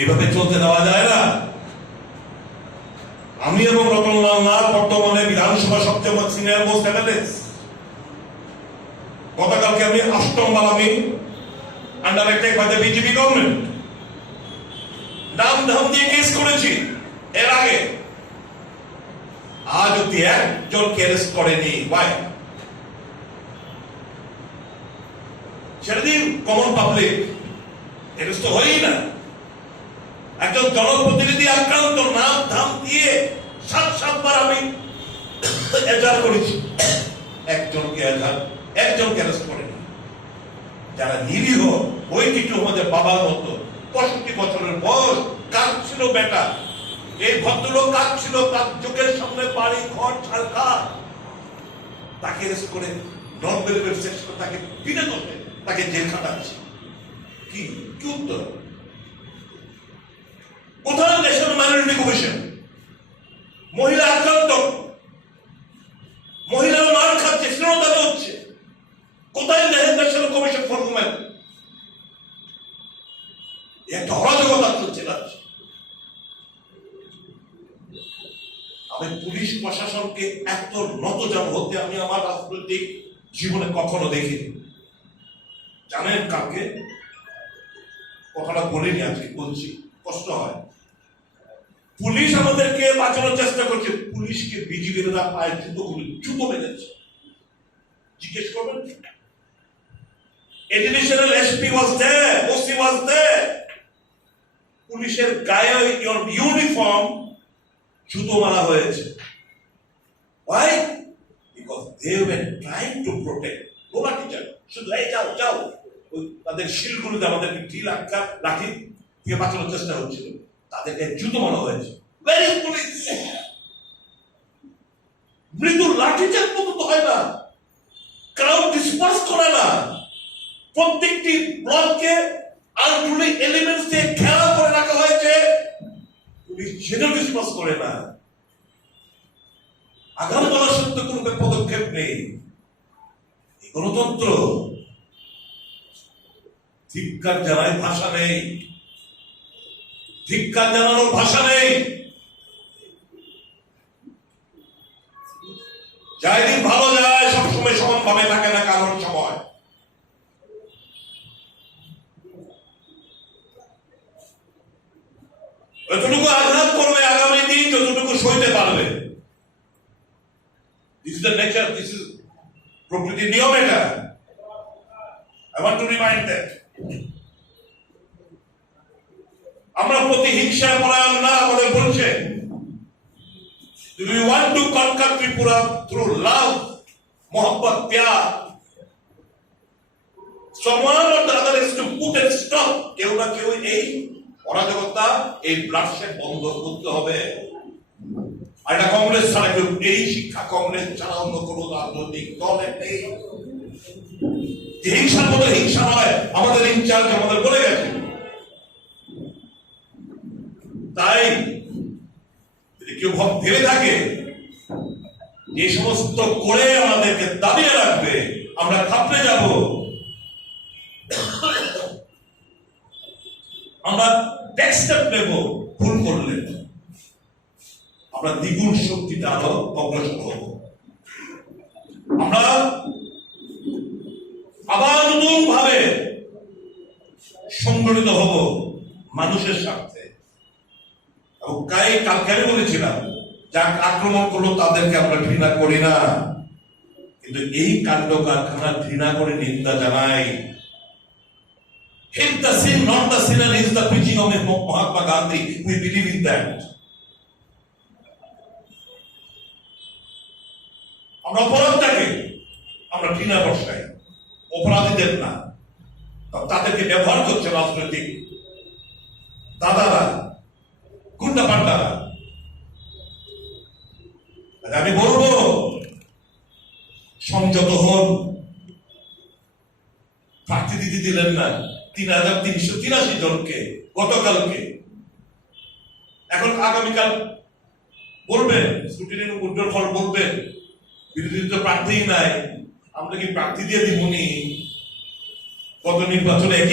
এভাবে চলতে দেওয়া যায় না। আমি এবং রতনলাল নাথ বর্তমানে বিধানসভা সবচেয়ে সিনিয়র মোস্ট অ্যানালিস্ট গতকালকে আমি অষ্টম বার আমি under by the BJP government নাম ধাম দিয়ে কেস করেছি এর আগে। আজ অব্দি একজনকে অ্যারেস্ট করেনি। ওয়াই ছেড়ে দিন কমন পাবলিক অ্যারেস্ট তো হয়ই না। একজন জনপ্রতিনিধি আক্রান্ত নাম ধাম দিয়ে সাত সাতবার আমি এজার করেছি। একজনকে এজার একজনকে অ্যারেস্ট করেনি যারা নিরীহ ওই কিছু আমাদের বাবার মতো, পঁয়ষট্টি বছরের বয়স কাঁদছিল বেটা। এই ভদ্রলোক কাঁদছিল তার চোখের সামনে বাড়ি, ঘর ছাড়কা তাকে অ্যারেস্ট করে নন বেলিভের করে তাকে পিনে ধরবে তাকে জেল খাটাচ্ছে। কি? কি উত্তর? কোথায় ন্যাশনাল মাইনরিটি কমিশন মহিলা আক্রান্ত। মহিলারা মার খাচ্ছে শ্রীনতাতে হচ্ছে কোথায় ন্যাশনাল কমিশন ফর উমেন একটা অরাজকতা চলছে রাজ্যে আমি পুলিশ প্রশাসনকে এত নতজান হতে আমি আমার রাজনৈতিক জীবনে কখনো দেখিনি। জানেন কাকে? কথাটা বলিনি আজকে, বলছি, কষ্ট হয়। পুলিশ আমাদেরকে বাঁচানোর চেষ্টা করছে। পুলিশকে বিজিবিরা পায়ে জুতো গুলি জুতো বেঁধেছে। জিজ্ঞেস করবেন? Additional SP was OC was পুলিশের গায়ে ইউনিফর্ম জুতো মারা হয়েছে। Why? Because they were trying to protect. চাই শুধু এই যাও যাও। তাদের শিলগুলোতে আমাদেরকে ঢিল আটকা লাঠি দিয়ে বাঁচানোর চেষ্টা হচ্ছিল। তাদেরকে জুতো মারা হয়েছে। ভেরি পুলিশ মৃদু হয় না ক্রাউড ডিসপার্স করে না, প্রত্যেকটি ব্লককে এলিমেন্টস দিয়ে ঘেরা করে রাখা হয়েছে, পুলিশ সেটাও ডিসপার্স করে না। আগাম বলা সত্য কোনো পদক্ষেপ নেই। গণতন্ত্র, ধিক্কার জানায় ভাষা নেই। ধিক্কার জানানোর ভাষা নেই। যাই দিন ভালো যায়, সবসময় সমান ভাবে থাকে না কারণ সময়। যতটুকু আঘাত করবে আগামী দিন, যতটুকু সইতে পারবে। This is the nature this is প্রকৃতির নিয়ম এটা। I want to remind that আমরা প্রতিহিংসায় পরায়ণ না বলে বলছে we want to conquer Tripura through love, mohabbat, pyar? Someone the other is to put a stop. কেউ না কেউ এই অরাজকতা এই ব্লাডশেড বন্ধ করতে হবে আর এটা কংগ্রেস ছাড়া কেউ এই শিক্ষা কংগ্রেস ছাড়া অন্য রাজনৈতিক নেই হিংসার মতো হিংসা নয় আমাদের ইনচার্জ আমাদের বলে গেছে তাই যদি কেউ ভাব- ভেবে থাকে যে সমস্ত করে আমাদেরকে দাবিয়ে রাখবে, আমরা খাপড়ে যাব। আমরা স্টেপ নেব, ভুল করলে। আমরা দ্বিগুণ শক্তিতে আরও অগ্রসর হব। আমরা আবার নতুন ভাবে সংগঠিত হব মানুষের স্বার্থে। এবং কাই কালকে বলেছিলাম যাক, আক্রমণ করল, তাদেরকে আমরা ঘৃণা করি না। কিন্তু এই কাণ্ড কারখানা ঘৃণা করে নিন্দা জানাই. আমরা অপরাধটাকে আমরা ঘৃণা অপরাধীদের না। তাদেরকে ব্যবহার করছে রাজনৈতিক। দাদারা প্রার্থী দিতে দিলেন না। তিন হাজার তিনশো তিরাশি জনকে গতকালকে। এখন আগামীকাল বলবেন সুটিনের উজ্জ্বল ফল বলবেন। বিরোধী তো প্রার্থী নাই। আমরা কি প্রার্থী দিয়ে দিবনি গত নির্বাচনে একই